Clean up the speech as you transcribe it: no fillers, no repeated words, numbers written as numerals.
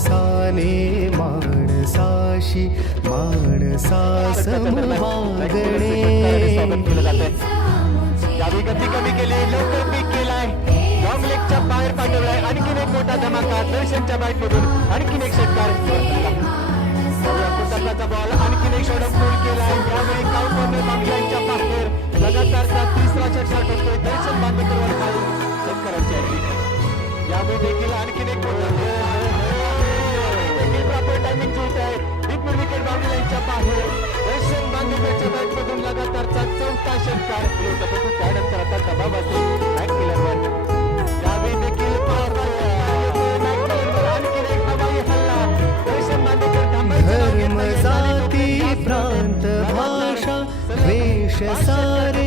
माणसाने माणसाशी माणसासम वागणे. यावेळी गती कमी केली, लवकर पीक केलाय, लॉंग लेगच्या बाहेर पाठवलाय. आणखीन एक मोठा धमाका दर्शनच्या बॅट मधून, आणखीन एक षटकार. पुस्तकाचा बॉल आणखीन एक षटक पूल केलाय. यावेळी काउंटरने बांगलांच्या बाहेर लगातारचा तिसरा षटकार ठोकतोय दर्शन बांदेकरवर खाली षटकारांची हॅट्रिक. यावेळी देखील आणखीन एक प्रॉपर टायमिंग जुळत आहे. विकेट बांगलांच्या बाहेर दर्शन बांदेकरच्या बॅट मधून लगातारचा चौथा षटकार. त्यानंतर आता दबाव असेल बॅक केल्यावर. यावेळी देखील आणखीन एक हवाई हल्ला दर्शन बांदेकर. धर्म जाती प्रांत भाषा द्वेष सारे